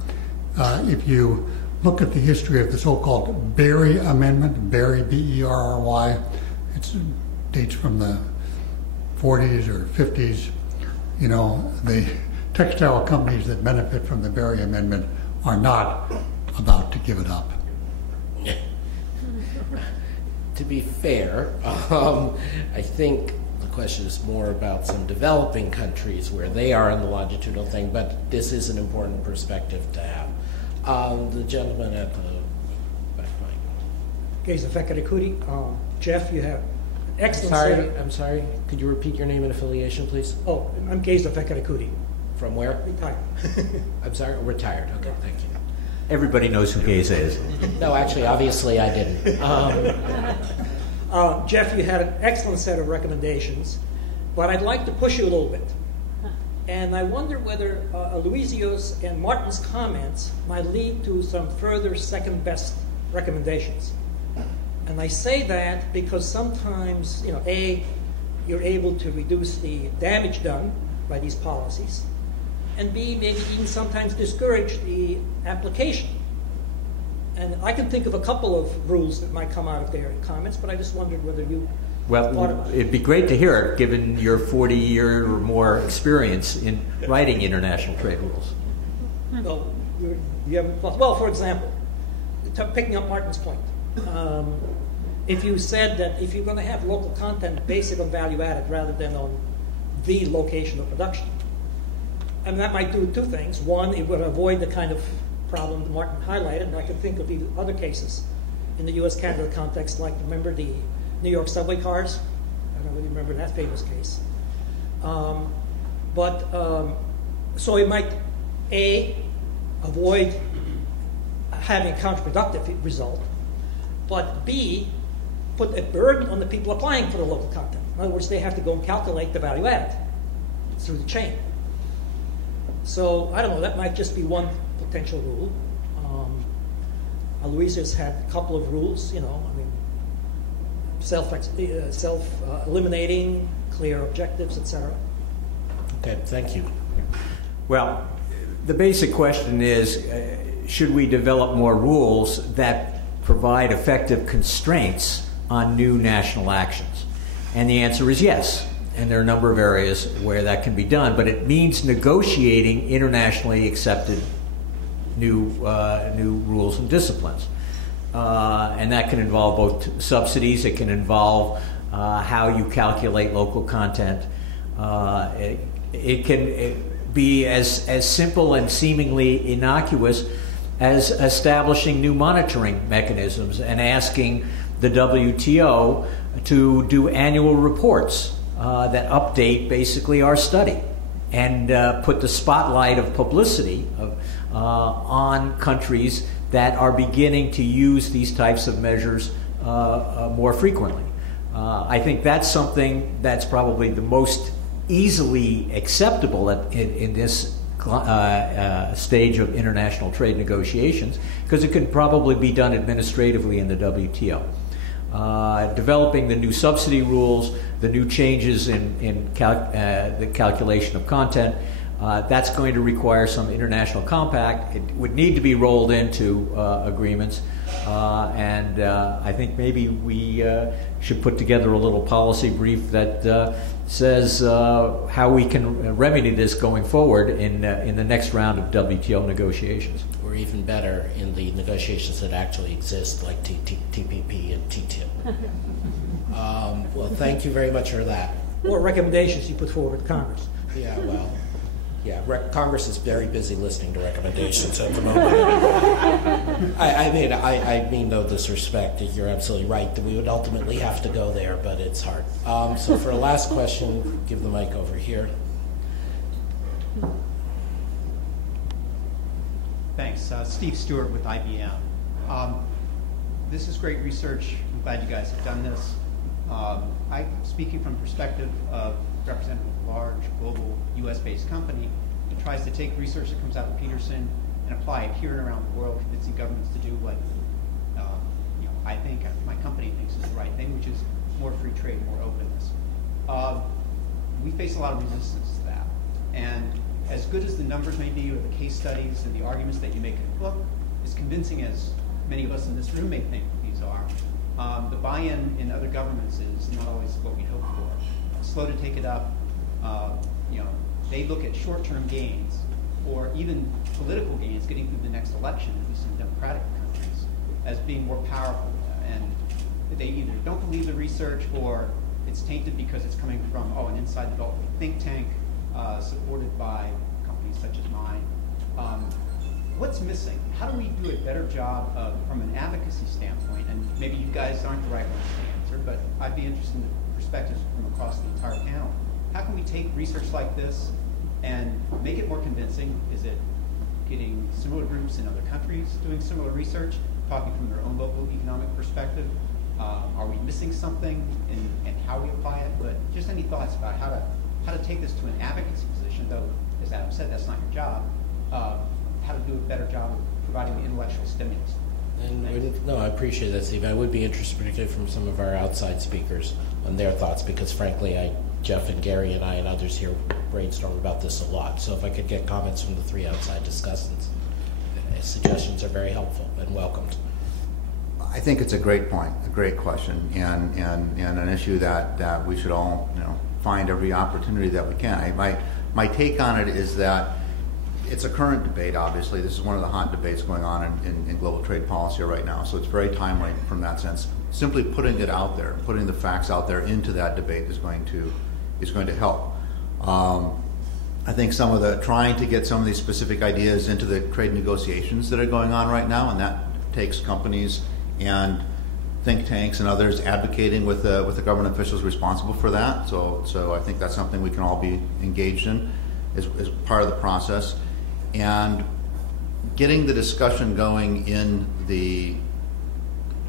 if you look at the history of the so-called Berry Amendment, Berry, B-E-R-R-Y, it dates from the 40s or 50s. You know, the textile companies that benefit from the Berry Amendment are not about to give it up. To be fair, I think the question is more about some developing countries where they are in the longitudinal thing, but this is an important perspective to have. The gentleman at the back mic. Geza Fekirikuri. Jeff, you have excellent. I'm sorry. Could you repeat your name and affiliation, please? Oh, I'm Geza Fekirikuri. From where? Retired. I'm sorry. Retired. Okay, thank you. Everybody knows who Geza is. No, actually, obviously, I didn't. Jeff, you had an excellent set of recommendations, but I'd like to push you a little bit. And I wonder whether Aloysius and Martin's comments might lead to some further second-best recommendations. And I say that because sometimes, you know, A, you're able to reduce the damage done by these policies, and B, maybe even sometimes discourage the application. And I can think of a couple of rules that might come out of their comments, but I just wondered whether you thought about it. It'd be great to hear it, given your 40-year or more experience in writing international trade rules. Well, you haven't, well, for example, picking up Martin's point, if you said that if you're going to have local content basic on value added rather than on the location of production, and that might do two things. One, it would avoid the kind of problem that Martin highlighted, and I can think of even other cases in the U.S.-Canada context, like remember the New York subway cars? I don't really remember that famous case. So it might, A, avoid having a counterproductive result, but B, put a burden on the people applying for the local content. In other words, they have to go and calculate the value add through the chain. So, I don't know, that might just be one potential rule. Aloysius had a couple of rules, self-eliminating, clear objectives, etc. Okay, thank you. Well, the basic question is, should we develop more rules that provide effective constraints on new national actions? And the answer is yes. And there are a number of areas where that can be done, but it means negotiating internationally accepted new rules and disciplines. And that can involve both subsidies, it can involve how you calculate local content. It can be as simple and seemingly innocuous as establishing new monitoring mechanisms and asking the WTO to do annual reports that update basically our study and put the spotlight of publicity on countries that are beginning to use these types of measures more frequently. I think that's something that's probably the most easily acceptable in this stage of international trade negotiations, because it can probably be done administratively in the WTO. Developing the new subsidy rules, the new changes in the calculation of content, that's going to require some international compact. It would need to be rolled into agreements, and I think maybe we should put together a little policy brief that says how we can remedy this going forward in the next round of WTO negotiations. Or even better, in the negotiations that actually exist, like TPP and TTIP. Well, thank you very much for that. Or recommendations you put forward to Congress. Yeah, well, yeah, Congress is very busy listening to recommendations at the moment. I mean no disrespect. You're absolutely right that we would ultimately have to go there, but it's hard. So for a last question, give the mic over here. Thanks. Steve Stewart with IBM. This is great research. I'm glad you guys have done this. I'm speaking from the perspective of representative of a large global US-based company that tries to take research that comes out of Peterson and apply it here and around the world, convincing governments to do what I think my company thinks is the right thing, which is more free trade, more openness. We face a lot of resistance to that. And as good as the numbers may be, or the case studies and the arguments that you make in the book, as convincing as many of us in this room may think these are, the buy-in in other governments is not always what we hope for. Slow to take it up. They look at short-term gains or even political gains getting through the next election, at least in democratic countries, as being more powerful. And they either don't believe the research or it's tainted because it's coming from, an inside development think tank supported by companies such as mine. What's missing? How do we do a better job from an advocacy standpoint? And maybe you guys aren't the right ones to answer, but I'd be interested in the perspectives from across the entire panel. How can we take research like this and make it more convincing? Is it getting similar groups in other countries doing similar research, talking from their own local economic perspective? Are we missing something in how we apply it? But just any thoughts about how to take this to an advocacy position, though, as Adam said, that's not your job. How to do a better job of providing the intellectual stimulus. No, I appreciate that, Steve. I would be interested, particularly from some of our outside speakers, on their thoughts, because frankly, Jeff and Gary and I and others here brainstorm about this a lot. So if I could get comments from the three outside discussants, suggestions are very helpful and welcomed. I think it's a great point, a great question, and an issue that we should all find every opportunity that we can. My take on it is that it's a current debate, obviously. This is one of the hot debates going on in global trade policy right now, so it's very timely from that sense. Simply putting it out there, putting the facts out there into that debate is going to help. I think trying to get some of these specific ideas into the trade negotiations that are going on right now, and that takes companies and think tanks and others advocating with the government officials responsible for that. So I think that's something we can all be engaged in as part of the process. And getting the discussion going in the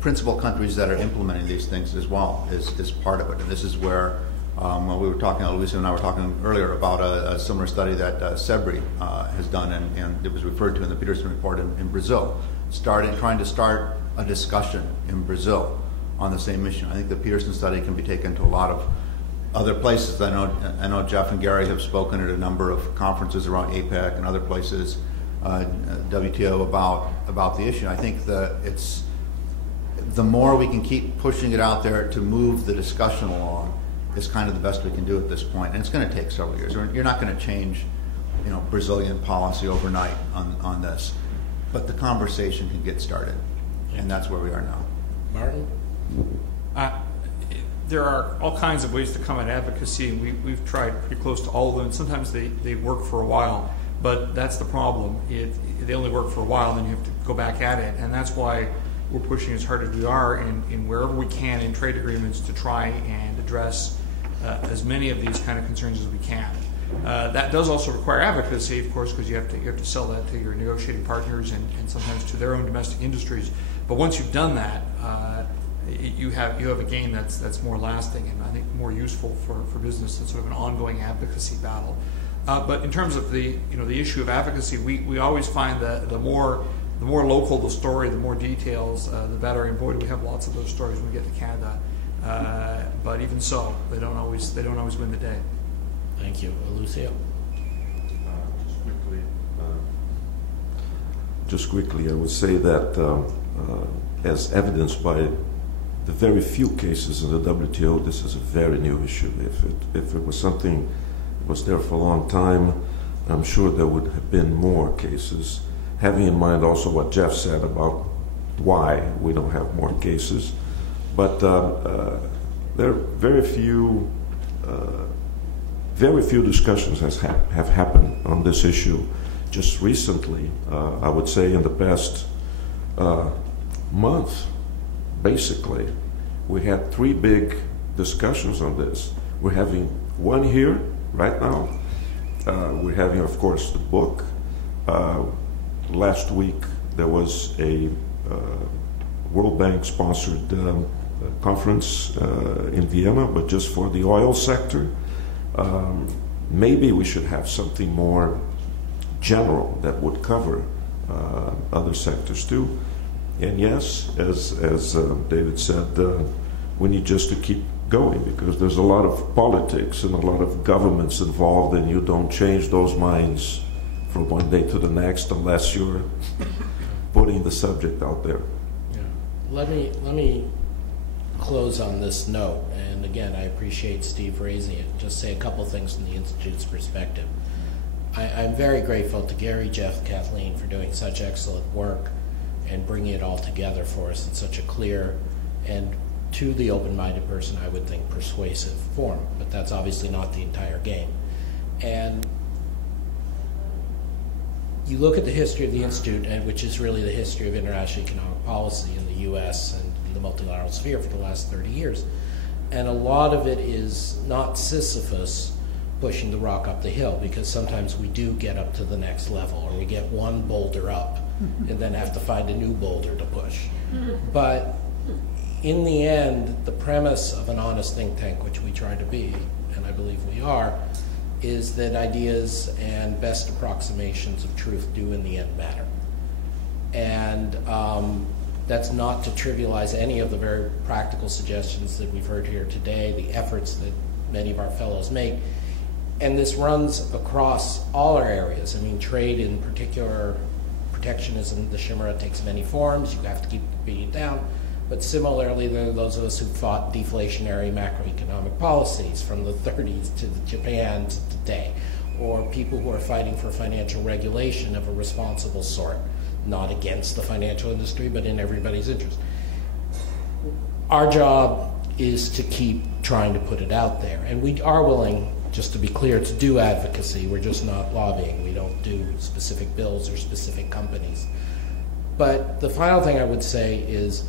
principal countries that are implementing these things as well is part of it. And this is where we were talking, Luisa and I were talking earlier about a similar study that SEBRI has done, and it was referred to in the Peterson report in Brazil, trying to start a discussion in Brazil on the same issue. I think the Peterson study can be taken to a lot of other places. I know Jeff and Gary have spoken at a number of conferences around APEC and other places, WTO, about the issue. I think it's the more we can keep pushing it out there to move the discussion along is kind of the best we can do at this point. And it's going to take several years. You're not going to change, Brazilian policy overnight on this, but the conversation can get started, and that's where we are now. Martin? There are all kinds of ways to come at advocacy, and we've tried pretty close to all of them. And sometimes they work for a while, but that's the problem. They only work for a while, then you have to go back at it, and that's why we're pushing as hard as we are in wherever we can in trade agreements to try and address as many of these kind of concerns as we can. That does also require advocacy, of course, because you have to sell that to your negotiating partners and sometimes to their own domestic industries. But once you've done that, you have a game that's more lasting and I think more useful for business than sort of an ongoing advocacy battle. But in terms of the issue of advocacy, we always find that the more local the story, the more details, the better. And boy, do we have lots of those stories when we get to Canada. But even so, they don't always win the day. Thank you, Lucio. Just quickly, I would say that as evidenced by the very few cases in the WTO, this is a very new issue. If it was something that was there for a long time, I'm sure there would have been more cases. Having in mind also what Jeff said about why we don't have more cases. But there are very few discussions have happened on this issue just recently. I would say in the past month, basically, we had 3 big discussions on this. We're having one here right now. We're having, of course, the book. Last week there was a World Bank sponsored conference in Vienna, but just for the oil sector. Maybe we should have something more general that would cover other sectors too. And yes, as David said, we need just to keep going because there's a lot of politics and a lot of governments involved, and you don't change those minds from one day to the next unless you're putting the subject out there. Yeah. Let me close on this note, and again, I appreciate Steve raising it. Just say a couple things from the Institute's perspective. I'm very grateful to Gary, Jeff, Kathleen for doing such excellent work and bringing it all together for us in such a clear and, to the open-minded person, I would think, persuasive form. But that's obviously not the entire game. And you look at the history of the Institute, which is really the history of international economic policy in the U.S. and in the multilateral sphere for the last 30 years. And a lot of it is not Sisyphus pushing the rock up the hill, because sometimes we do get up to the next level, or we get one boulder up and then have to find a new boulder to push. But in the end, the premise of an honest think tank, which we try to be, and I believe we are, is that ideas and best approximations of truth do in the end matter. And that's not to trivialize any of the very practical suggestions that we've heard here today, the efforts that many of our fellows make. And this runs across all our areas. I mean, trade in particular, protectionism, the chimera takes many forms. You have to keep beating it down. But similarly, there are those of us who fought deflationary macroeconomic policies from the 30s to Japan to today, or people who are fighting for financial regulation of a responsible sort, not against the financial industry, but in everybody's interest. Our job is to keep trying to put it out there. And we are willing, just to be clear, to do advocacy. We're just not lobbying. We don't do specific bills or specific companies. But the final thing I would say is,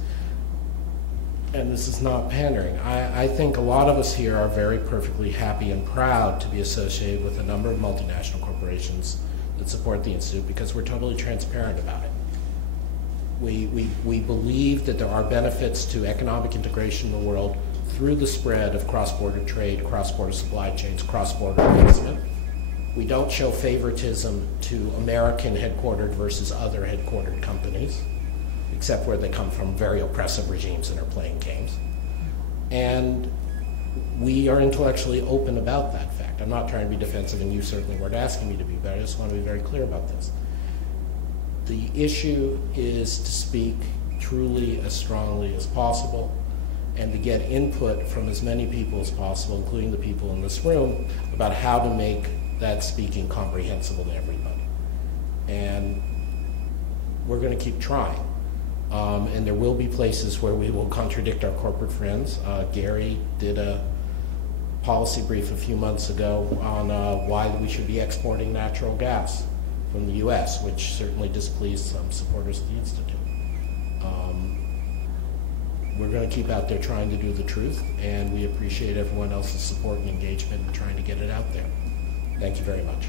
and this is not pandering, I think a lot of us here are very perfectly happy and proud to be associated with a number of multinational corporations that support the Institute because we're totally transparent about it. We believe that there are benefits to economic integration in the world through the spread of cross-border trade, cross-border supply chains, cross-border investment. We don't show favoritism to American headquartered versus other headquartered companies, except where they come from very oppressive regimes and are playing games. And we are intellectually open about that fact. I'm not trying to be defensive, and you certainly weren't asking me to be, but I just want to be very clear about this. The issue is to speak truly as strongly as possible and to get input from as many people as possible, including the people in this room, about how to make that speaking comprehensible to everybody. And we're going to keep trying. And there will be places where we will contradict our corporate friends. Gary did a policy brief a few months ago on why we should be exporting natural gas from the U.S., which certainly displeased some supporters of the Institute. We're going to keep out there trying to do the truth, and we appreciate everyone else's support and engagement in trying to get it out there. Thank you very much.